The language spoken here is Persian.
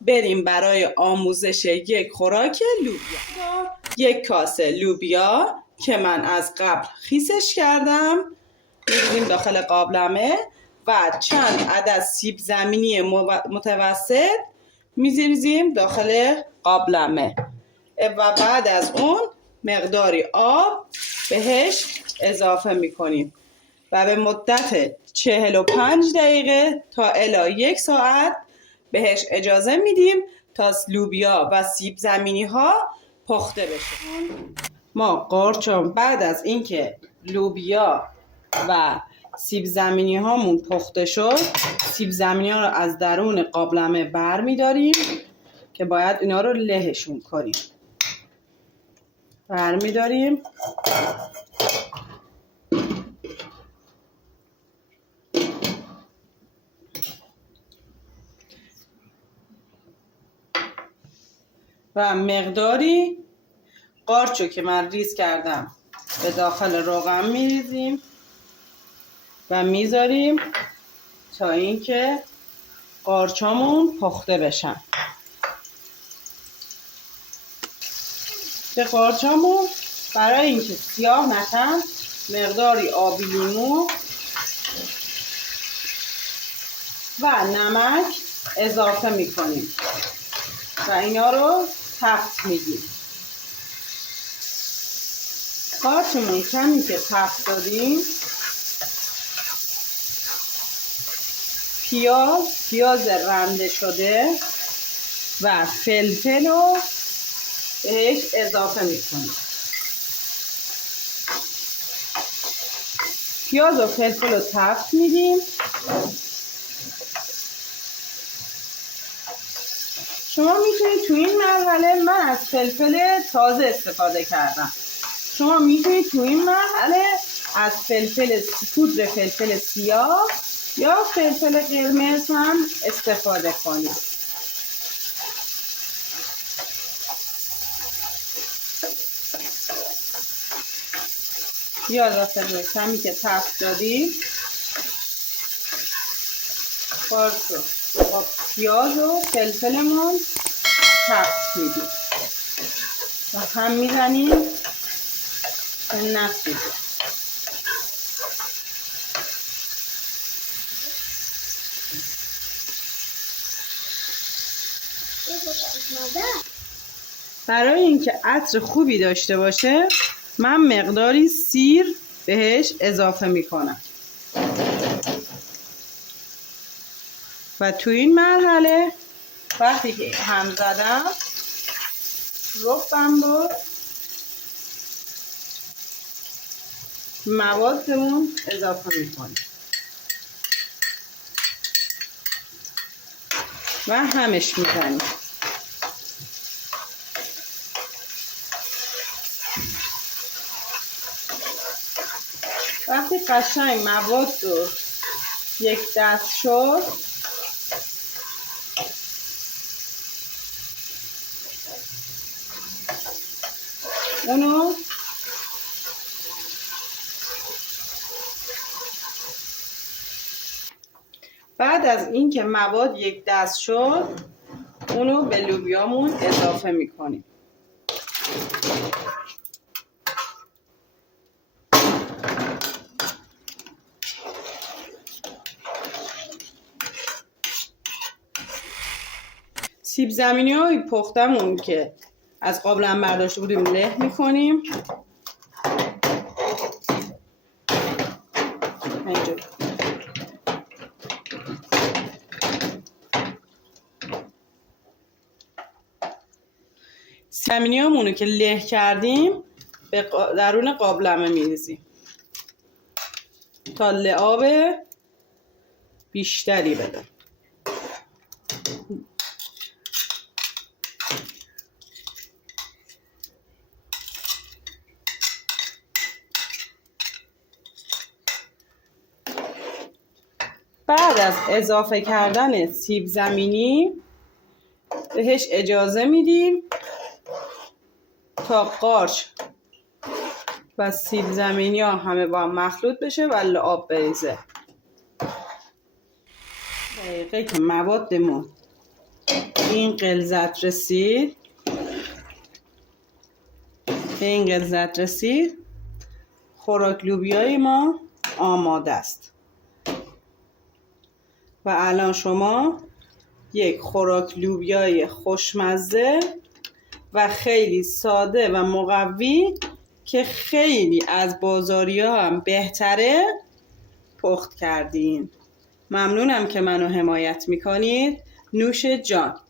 بریم برای آموزش یک خوراک لوبیا. یک کاسه لوبیا که من از قبل خیسش کردم می‌ریزیم داخل قابلمه و چند عدد سیب زمینی متوسط می‌ریزیم داخل قابلمه و بعد از اون مقداری آب بهش اضافه می‌کنیم و به مدت 45 دقیقه تا الی 1 ساعت بهش اجازه میدیم تا لوبیا و سیب زمینی ها پخته بشه. ما قارچون بعد از اینکه لوبیا و سیب زمینی هامون پخته شد، سیب زمینی ها رو از درون قابلمه بر میداریم که باید اینا رو لهشون کنیم. بر میداریم و مقداری قارچو که من ریز کردم به داخل روغن میریزیم و میذاریم تا اینکه قارچامون پخته بشن. به قارچامون برای اینکه سیاه نشن مقداری آبی لیمو و نمک اضافه میکنیم و اینا رو تفت میدیم. قارچمون کمی که تفت دادیم پیاز رنده شده و فلفل رو بهش اضافه میکنیم. پیاز و فلفل رو تفت میدیم. شما میتونید تو این مرحله، من از فلفل تازه استفاده کردم، شما میتونید تو این مرحله از پودر فلفل سیاه یا فلفل قرمز هم استفاده کنید. یا فلفل کمی که تفت دادیم قارچو با پیاز و فلفلمون تفت میدیم و هم میزنیم به نسیزه. برای اینکه عطر خوبی داشته باشه من مقداری سیر بهش اضافه میکنم و تو این مرحله وقتی که هم زدم ربم رو موادمون اضافه میکنیم و همش میزنیم. وقتی قشنگ مواد رو یک دست شد اونو بعد از اینکه مواد یک دست شد اونو به لوبیامون اضافه میکنیم. سیب زمینی های پختمون که از قابلمه برداشته بودیم له میکنیم. سیب زمینی همونو که له کردیم به درون قابلمه میریزیم تا لعاب بیشتری بده. بعد از اضافه کردن سیب زمینی بهش اجازه میدیم تا قارچ و سیب زمینی ها همه با هم مخلوط بشه و لعاب بریزه. دقیقه که موادمون این غلظت رسید خوراک لوبیای ما آماده است. و الان شما یک خوراک لوبیای خوشمزه و خیلی ساده و مقوی که خیلی از بازاری‌ها هم بهتره پخت کردین. ممنونم که منو حمایت میکنید. نوش جان.